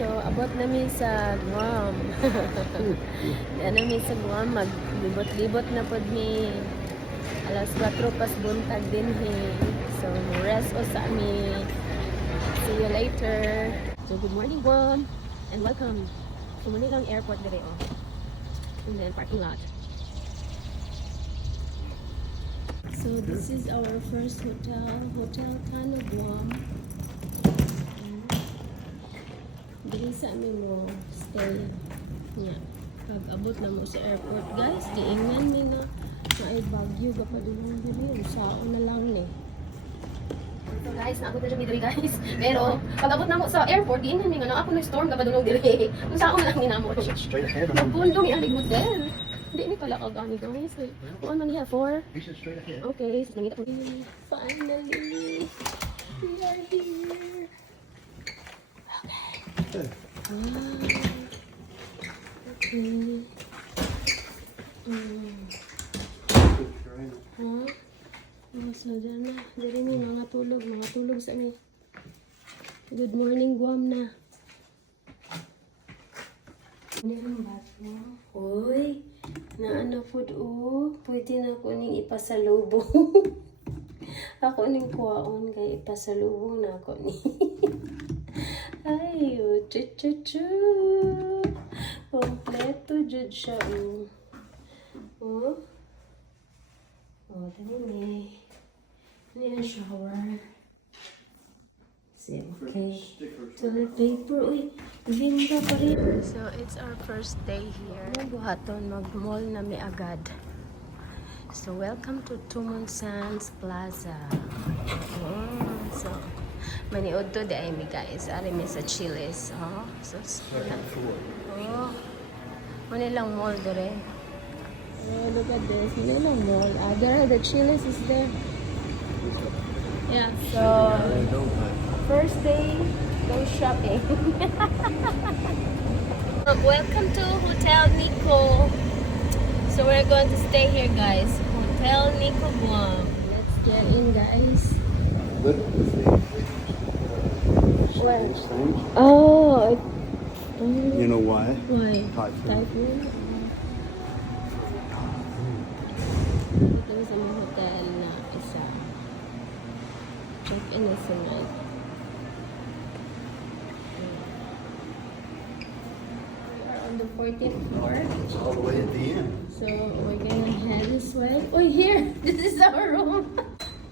So, abot namin sa Guam. Yan namin sa Guam, maglibot-libot na pod mi. Alas 4 pas buntag din So, rest o sa amin. See you later. So, good morning Guam and welcome to Manilang Airport dire and then parking lot. So, this is our first hotel, Hotel Tano Guam. Dili sa amin mo stay nga. Pag abot na mo sa airport guys, diingan mi na ay bagyo gapadulong diri usaon na lang ni. So guys, naabot na siya diri guys. Pero pag abot na mo sa airport, diingan mi nga na ako na storm gapadulong diri. Usaon na lang ni namo. Straight ahead. Nagpundong yang hotel. Hindi ni pala kagani guys. Kung ano niya for? He said straight ahead. Okay, so nangita ko. Finally, we are here. Good. Wow. Okay. Huh? Oh, so dyan na. Dali mi, mga tulog sa mi. Good morning, Guam na. Meron ba ito? Hoy, na ano food pwede na ko ning ipasalubong. Ako ning kuwaon kay ipasalubong na ako ni. Ay, chuchuchu. Kompleto jud siya, Oh, dali ni. Shower. See, okay. Toilet paper, linda pa rin. So, it's our first day here. Buhaton, mag-mall na may agad. So, welcome to Tumon Sands Plaza. So, maniod to di ay mi guys. Ari mi sa Chili's. So, Manilang mall dere. Oh, look at this. Manilang mall. There, the Chili's is there. Yeah, so first day, go shopping. Welcome to Hotel Nico. So we're going to stay here, guys. Hotel Nico Guam. Let's get in, guys. What? Oh. You know why? Why? Typhoon. Ito sa mga hotel na isa. Check-in na sunod. We are on the 14th floor. It's all the way at the end. So we're gonna head this way. Oh, here! This is our room.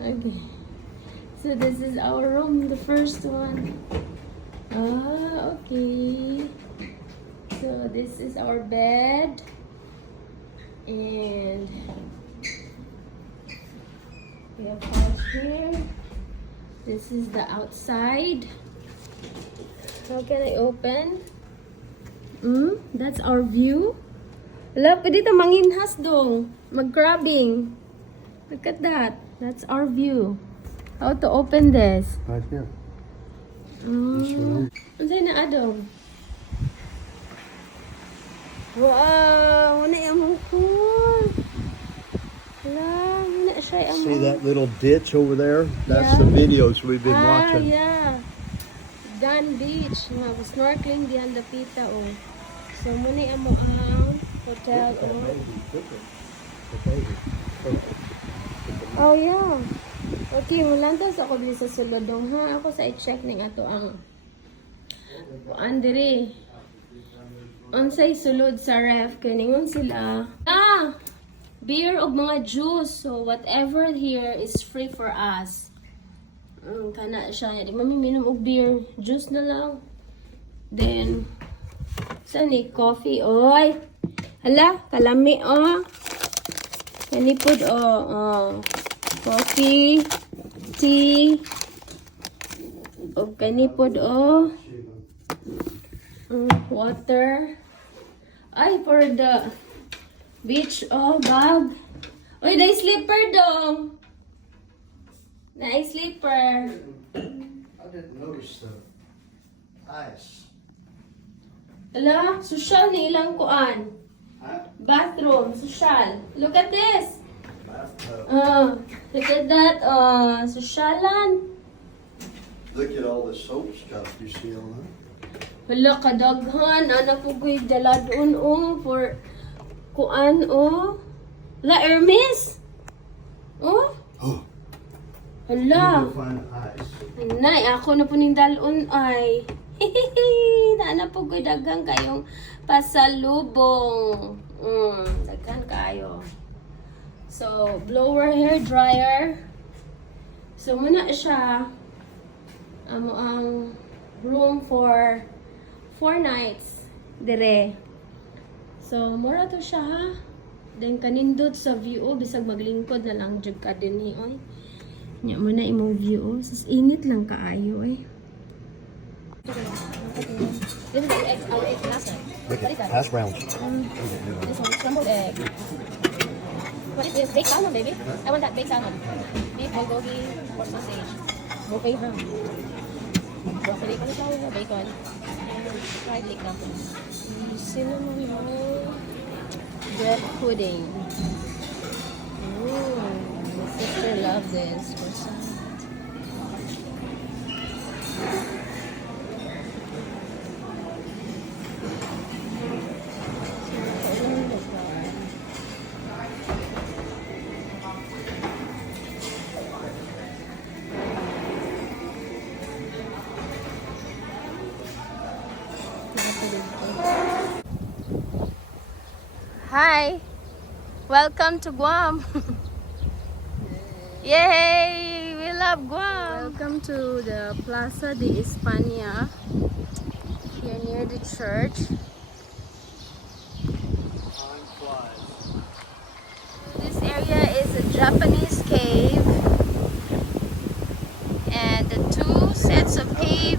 Okay. So this is our room, the first one. Okay. So this is our bed. And we have couch here. This is the outside. How can I open? That's our view. Wala, pwede ito manginhas dong. Mag-grabbing. Look at that. That's our view. How to open this? Right here. This room. Ano sa'yo na adong? Wow! Wala yung cool. Wala, wala siya yung See that little ditch over there? That's the videos we've been watching. yeah. Gun Beach. Snorkeling diyan dapita So muna yung hotel Oh yeah. Okay, mulantas ako dito sa sulodong ha. Ako sa i-check ning ato ang Andre. Unsay sulod sa ref kaningon sila. Beer og mga juice. So whatever here is free for us. Kana siya. Di mamiminom og beer. Juice na lang. Then, saan coffee? Oy! Hala, kalami Kanipod coffee, tea, o kanipod water. Ay, for the beach bag. Oy, dahil slipper dong. Dahil slipper. I didn't notice the ice. Ala, social ni ilang kuan. Bathroom, social. Look at this. Look at that. Socialan. Look at all the soap stuff you see on that. Hala, kadaghan. Anak ko ko'y daladon, oh. For, kuan, oh. La, Hermes. Oh. Oh. Hala. Find ice. Nay, ako na po ning dalon ay. Nana po ko'y daghang kayong pasalubong. Daghan kayo. So, blower hair dryer. So, muna siya. Amo ang room for 4 nights. Dire. So, mura to siya ha. Then, kanindot sa view. Bisag maglingkod na lang jud ka din ni. Oy. Nya mo na imong view. Sus, init lang kaayo eh. This is the egg, our egg last night. What is that? Hash browns. This one, scrambled egg. What is this? Baked salmon, baby. I want that baked salmon. Beef, bulgogi, pork sausage. Okay, huh? Broccoli, cauliflower, bacon, and fried leek dumplings. Cinnamon roll, bread pudding. Ooh, my sister loves this. Hi! Welcome to Guam! Yay! We love Guam! Welcome to the Plaza de España here near the church. This area is a Japanese cave and the 2 sets of cave.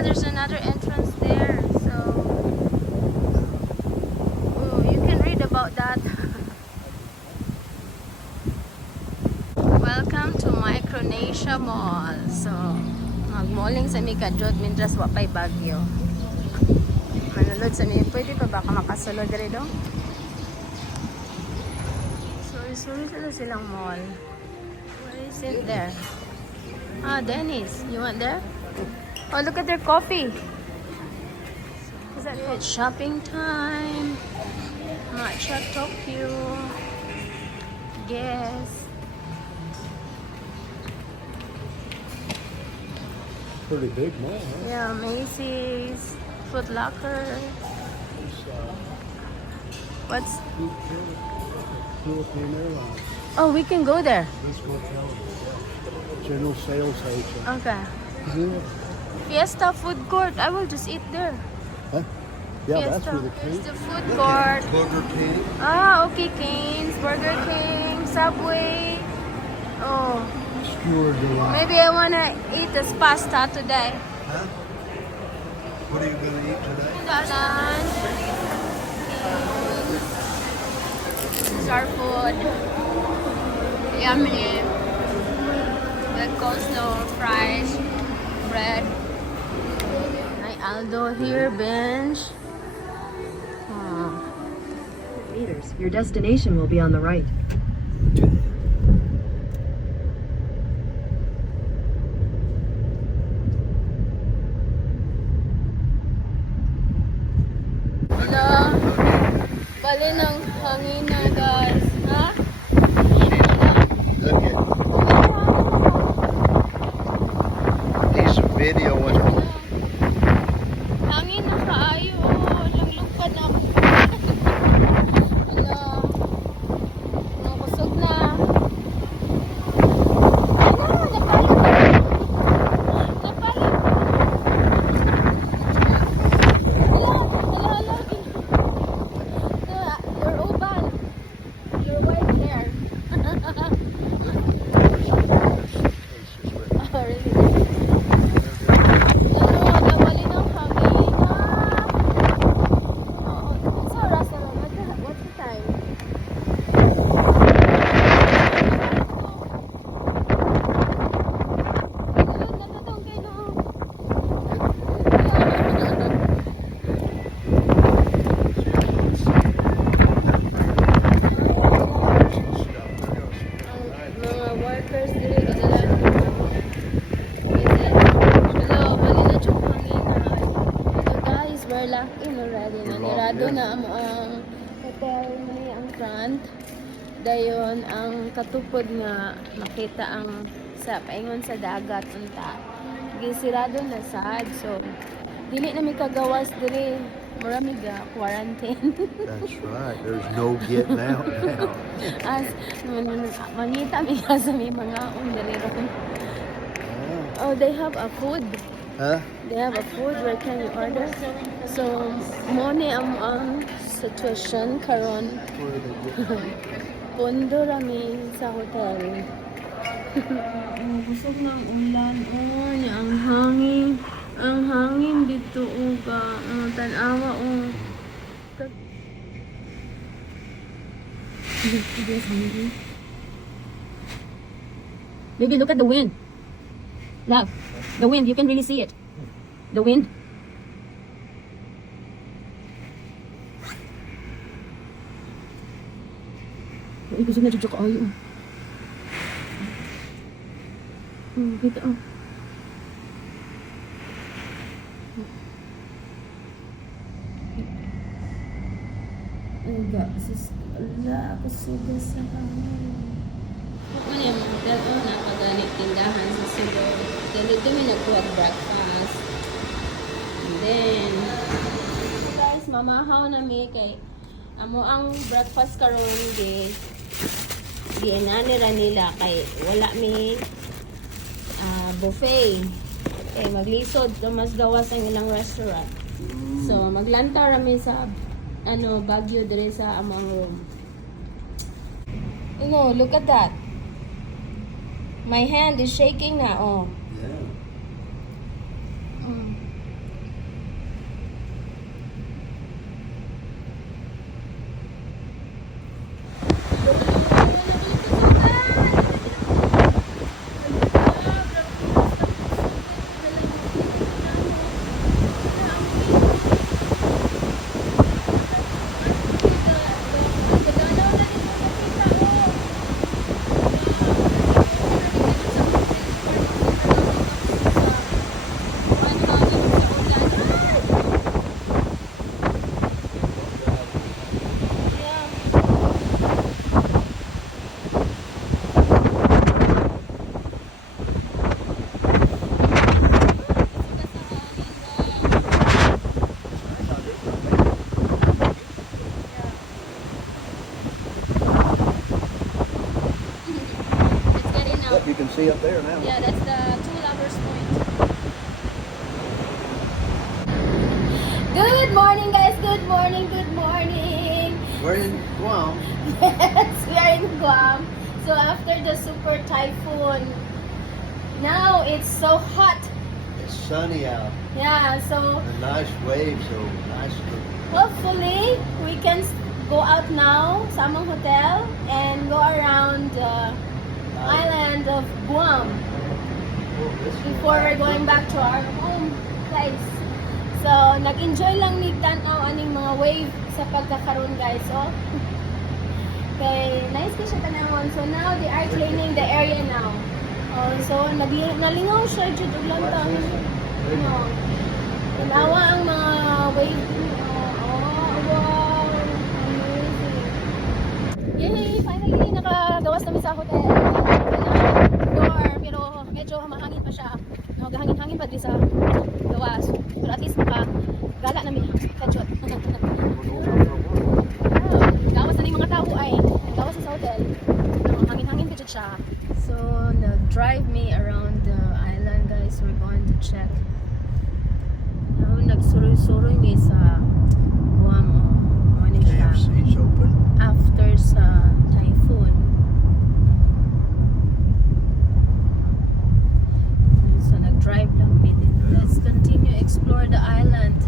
There's another entrance there. So you can read about that. Welcome to Micronesia Mall. So magmalling sa mi kadjot mintras wa pay bagyo. Manulod sa mi, pwede pa baka makasulod diri dong? Sorry sila silang mall. What is it there? Denny's. You want there? Oh, look at their coffee. Is that it? Shopping time. Matcha Tokyo. Guess. Pretty big mall, huh? Yeah, Macy's. Foot Locker. What's... Philippine Airlines. Oh, we can go there. This hotel. General Sales Agent. Okay. Yeah. Fiesta Food Court. I will just eat there. Huh? Yeah, that's Fiesta. where the There's cake. the food court. Burger King. Okay, Cane's, Burger King, Subway. Oh, Skewer Delight. maybe I wanna eat this pasta today. Huh? What are you going to eat today? Dalan. This is our food. Yummy. The coleslaw, fries, bread. Hi Aldo here, bench. Meters. Your destination will be on the right. Hello. Bali ng hangin na guys. Ha? Look at these video was Hangin na kaayo. Lang lungkad na ako. Hello. Nabusog na. Ano? Napalot. Napalot. Hala. Hala. Hala. Your oban. check in already. We're Nanirado locked in. na ang hotel ni ang front. Dayon ang katupod nga makita ang sa paingon sa dagat unta. Gisirado na sad. So dili na mi kagawas diri. Marami ga quarantine. That's right. There's no getting out now. As mangita mi ka sa may mga diri ron. Oh, they have a food. Huh? They have a food where can you order? So, mo ni ang situation karon. Pondo rami sa hotel. Busog ng ulan. Oh, niya ang hangin. Ang hangin dito uga. Tanawa oh. Baby, look at the wind. Love, the wind, you can really see it. The wind. Ay, gusto na jujok ayo. Kita oh. Enggak, ala, kasuga sa kamay. Ako niya, dito napaganit tindahan sa Cebu. Dito may nagkuha breakfast. And then, guys, mamahaw na mi kay amo ang breakfast karon di inanira nila kay wala mi buffet. Kay maglisod mas gawas ang ilang restaurant. So, maglanta rami sa Baguio dire sa among room. No, look at that. My hand is shaking na, oh. Yeah. Look, you can see up there now. Yeah, that's the Two Lovers Point. Good morning, guys. Good morning. Good morning. We're in Guam. Yes, we are in Guam. So after the super typhoon, now it's so hot. It's sunny out. Yeah, so A nice waves, so nice. hopefully we can go out now sa among hotel and go around the island of Guam before we're going back to our home place. So, nag-enjoy lang ni Tano aning mga wave sa pagkakaroon, guys. So, okay, nice ko siya tanawon. So, now they are cleaning the area now. So, nalingaw siya dyan lang tang. Tanawa ang mga wave. Oh, wow. Amazing. Yay! Finally, nakagawas namin sa hotel. Door, pero medyo mahangin pa siya. Hangin-hangin pa din sa gawas. Pero at least gala namin. Kachot. Gawas na yung mga tao ay gawas sa hotel. Hangin-hangin pa siya. So, nag-drive me around the island, guys. We're going to check. Now, nagsuroy-suroy me sa Guam. Ano siya? KFC's open. After sa typhoon. So nag-drive lang me din. Let's continue explore the island.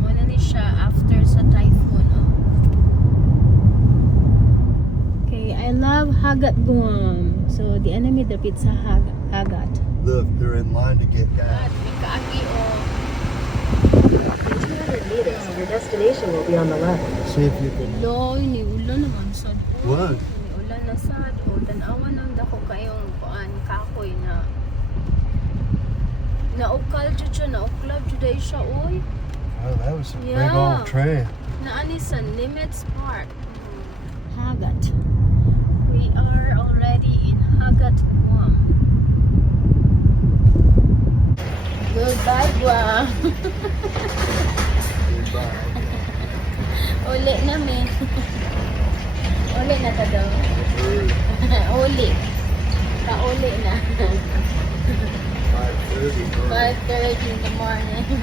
Muna ni siya after sa typhoon. Oh. Okay, I love Hagat Guam. So the enemy dapit sa Hagat. Look, they're in line to get gas. May kaagi oh. In 200 meters, your destination will be on the left. See if you can. Lo, ni ulan naman sad po. What? Ni ulan na sad. O, tanawan ang dako kayong kahoy na naukal dyan siya, nauklab dyan siya, uy. Well, that was a big Yeah. old train. Naani sa Nimitz Park. Hagat. We are already in Hagat, Guam. Goodbye, Guam. Uli na mi. Uli na ta daw. Uli. Kauli na. 5:30 in the morning.